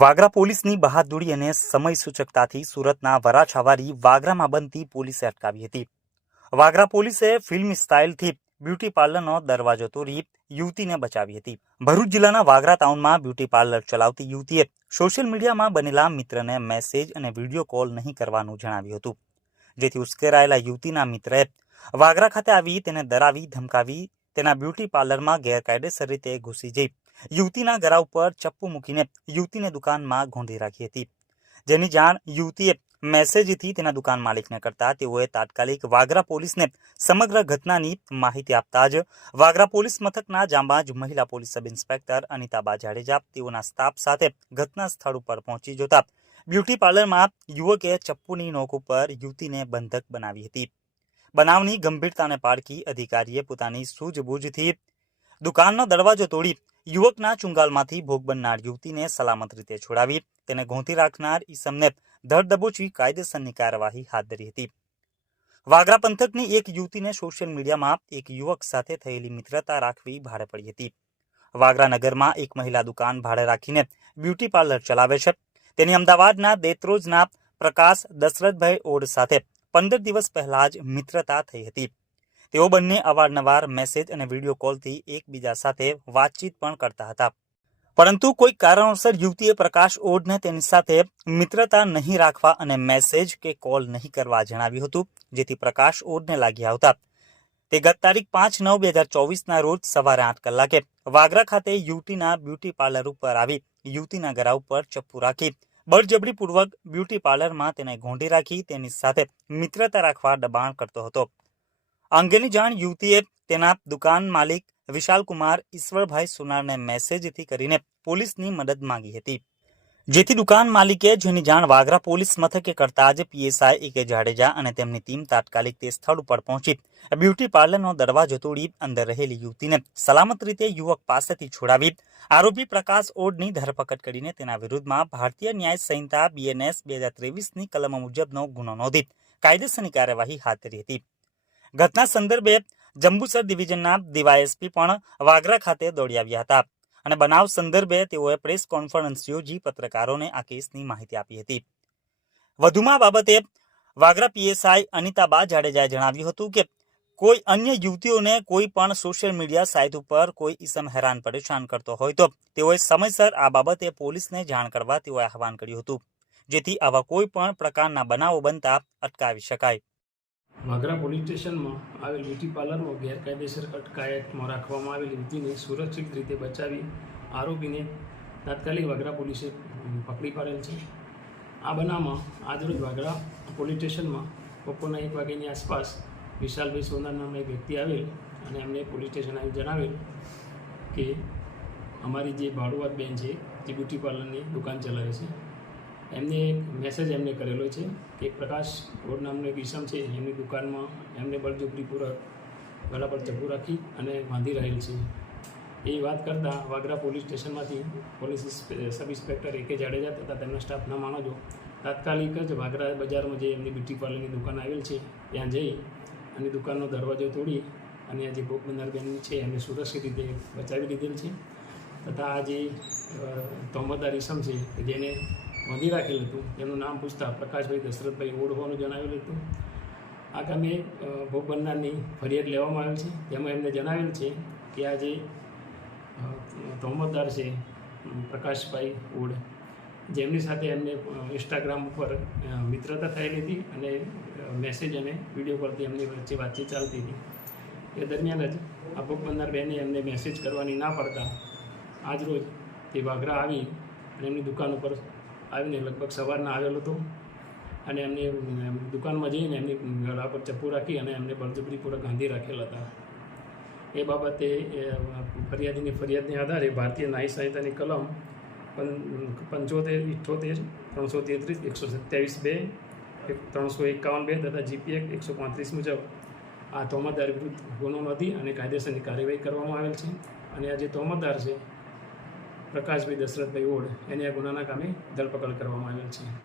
વાગરા પોલીસની બહાદુરી અને સમય સૂચકતાથી સુરતના વરાછાવારી વાગરામાં બનતી પોલીસે અટકાવી હતી. વાગરા પોલીસે ફિલ્મ સ્ટાઇલથી બ્યુટી પાર્લરનો દરવાજો તોડી યુવતીને બચાવી હતી. ભરૂચ જિલ્લાના વાગરા ટાઉનમાં બ્યુટી પાર્લર ચલાવતી યુવતીએ સોશિયલ મીડિયામાં બનેલા મિત્રને મેસેજ અને વીડિયો કોલ નહીં કરવાનું જણાવ્યું હતું. જેથી ઉશ્કેરાયેલા યુવતીના મિત્રએ વાગરા ખાતે આવી તેને ડરાવી, ધમકાવી, તેના બ્યુટી પાર્લરમાં ગેરકાયદેસર રીતે ઘૂસી જઈ યુવતીના ગરા ઉપર ચપ્પુ મૂકીને યુવતીને દુકાનમાં ગોંધી રાખી હતી. જેની જાણ યુવતીએ મેસેજથી તેના દુકાન માલિકને કરતા તેઓએ તાત્કાલિક વાગરા પોલીસને સમગ્ર ઘટનાની માહિતી આપતા જ વાગરા પોલીસ મથકના જાંબાજ મહિલા police sub inspector Anitaba Jadeja તેઓના સ્ટાફ સાથે ઘટના સ્થળ ઉપર પહોંચી જતા બ્યુટી પાર્લરમાં યુવકે ચપ્પુની નોક ઉપર યુવતીને બંધક બનાવી હતી. બનાવની ગંભીરતાને પારખી અધિકારીએ પોતાની સૂઝબૂઝથી દુકાનનો દરવાજો તોડી યુવકના ચુંગાલમાંથી ભોગ બનનાર યુવતીને સલામત રીતે છોડાવી તેને ગોંથી રાખનાર ઈસમને ધરદબોચી કાયદેસરની કાર્યવાહી હાથ ધરી હતી. વાગરા પંથકની એક યુવતીને સોશિયલ મીડિયામાં એક યુવક સાથે થયેલી મિત્રતા રાખવી ભારે પડી હતી. વાગરા નગરમાં એક મહિલા દુકાન ભાડે રાખીને બ્યુટી પાર્લર ચલાવે છે. તેની અમદાવાદના દેત્રોજના પ્રકાશ દશરથભાઈ ઓડ સાથે પંદર દિવસ પહેલા જ મિત્રતા થઈ હતી. તેઓ બંને અવારનવાર મેસેજ અને વીડિયો કોલથી એકબીજા સાથે વાતચીત પણ કરતા હતા. પરંતુ કોઈ કારણોસર યુવતીએ પ્રકાશ ઓઢને તેની સાથે મિત્રતા નહીં રાખવા અને મેસેજ કે કોલ નહીં કરવા જણાવ્યું હતું, જેથી પ્રકાશ ઓઢને લાગી આવતા તે ગત તારીખ પાંચ નવ બે હજાર ચોવીસના રોજ સવારે આઠ કલાકે વાગરા ખાતે યુવતીના બ્યુટી પાર્લર ઉપર આવી યુવતીના ગરા ઉપર ચપ્પુ રાખી, બળજબરીપૂર્વક બ્યુટી પાર્લરમાં તેને ગોંઢી રાખી, તેની સાથે મિત્રતા રાખવા દબાણ કરતો હતો. અંગેની જાણ યુવતીએ તેના દુકાન માલિક વિશાલકુમાર ઈશ્વરભાઈ સોનારને મેસેજથી કરીને પોલીસની મદદ માંગી હતી. જેથી દુકાન માલિકે જેની જાણ વાગરા પોલીસ મથકે કરતા જ પીએસઆઈ એ કે જાડેજા અને તેમની ટીમ તાત્કાલિક તે સ્થળ ઉપર પહોંચી. બ્યુટી પાર્લરનો દરવાજો તોડી અંદર રહેલી યુવતીને સલામત રીતે યુવક પાસેથી છોડાવી આરોપી પ્રકાશ ઓડની ધરપકડ કરીને તેના વિરુદ્ધમાં ભારતીય ન્યાય સંહિતા બીએનએસ બે હજાર ત્રેવીસની કલમ મુજબનો ગુનો નોંધી કાયદેસરની કાર્યવાહી હાથ ધરી હતી. ઘટના સંદર્ભે જંબુસર ડિવિઝનના ડીવાયએસપી પણ વાગરા ખાતે દોડી આવ્યા હતા. અને બનાવ સંદર્ભે તેઓએ પ્રેસ કોન્ફરન્સ યોજી પત્રકારોને આ કેસની માહિતી આપી હતી. વધુમાં બાબતે વાગરા પીએસઆઈ અનિતાબા જાડેજાએ જણાવ્યું હતું કે, કોઈ અન્ય યુવતીઓને કોઈ પણ સોશિયલ મીડિયા સાઇટ ઉપર કોઈ ઈસમ હેરાન પરેશાન કરતો હોય તો તેઓએ સમયસર આ બાબતે પોલીસને જાણ કરવા તેઓએ આહવાન કર્યું હતું, જેથી આવા કોઈ પણ પ્રકારના બનાવો બનતા અટકાવી શકાય. વાગરા પોલીસ સ્ટેશનમાં આવેલ બ્યુટી પાર્લરમાં ગેરકાયદેસર અટકાયતમાં રાખવામાં આવેલ યુવતીને સુરક્ષિત રીતે બચાવી આરોપીને તાત્કાલિક વાગરા પોલીસે પકડી પાડેલ છે. આ બનાવમાં આજરોજ વાગરા પોલીસ સ્ટેશનમાં બપોરના એક વાગ્યાની આસપાસ વિશાલભાઈ સોનાર નામના એક વ્યક્તિ આવેલ અને એમને પોલીસ સ્ટેશન આવી જણાવેલ કે અમારી જે ભાડુઆત બેન છે, જે બ્યુટી પાર્લરની દુકાન ચલાવે છે એમને એક મેસેજ એમને કરેલો છે કે પ્રકાશ ગોડ નામનો એક ઈસમ છે એમની દુકાનમાં એમને બળજબરીપૂર્વક ગળા પર ચપ્પુ રાખી અને બાંધી રહેલ છે. એ વાત કરતાં Vagra police સ્ટેશનમાંથી police sub inspector A K Jadeja તથા તેમના સ્ટાફના માણસો તાત્કાલિક જ વાગરા બજારમાં જે એમની બ્યુટી પાર્લરની દુકાન આવેલ છે. ત્યાં જઈ અને દુકાનનો દરવાજો તોડી અને આ જે ભોગ બનનાર બેન છે એમને સુરક્ષિત રીતે બચાવી લીધેલ છે. તથા આ જે અ, ઇસમ છે જેને બાંધી રાખેલ હતું. એનું નામ પૂછતા પ્રકાશભાઈ દશરથભાઈ ઓડ હોવાનું જણાવેલું હતું. આ કામે અ, ભોગ બનનારની ફરિયાદ લેવામાં આવેલ છે. તેમાં એમને જણાવેલ છે કે આ જે તહોમતદાર છે પ્રકાશભાઈ ઓડ જેમની સાથે એમને ઇન્સ્ટાગ્રામ ઉપર મિત્રતા થયેલી હતી અને મેસેજ અને વીડિયો પરથી એમની વચ્ચે વાતચીત ચાલતી હતી. એ દરમિયાન જ આ ભોગ બનનાર બેને એમને મેસેજ કરવાની ના પડતા આજરોજ તે વાઘરા આવી અને એમની દુકાન ઉપર આવીને લગભગ સવારના આવેલો હતો અને એમની દુકાનમાં જઈને એમની ગળા પર ચપ્પુ રાખી અને એમને બળજબરીપૂર્વક ગાંધી રાખેલા હતા. એ બાબતે ફરિયાદીની ફરિયાદને આધારે ભારતીય ન્યાય સંહિતાની કલમ પંચોતેર ઇઠ્ઠોતેર ત્રણસો તેત્રીસ, એકસો સત્યાવીસ બે ત્રણસો એકાવન બે તથા જીપીએક એકસો પાંત્રીસ મુજબ આ તોમતદાર વિરુદ્ધ ગુનો નોંધી અને કાયદેસરની કાર્યવાહી કરવામાં આવેલ છે. અને આ જે તોમતદાર છે પ્રકાશભાઈ દશરથભાઈ ઓડ એને આ ગુનાના કામે ધરપકડ કરવામાં આવેલ છે.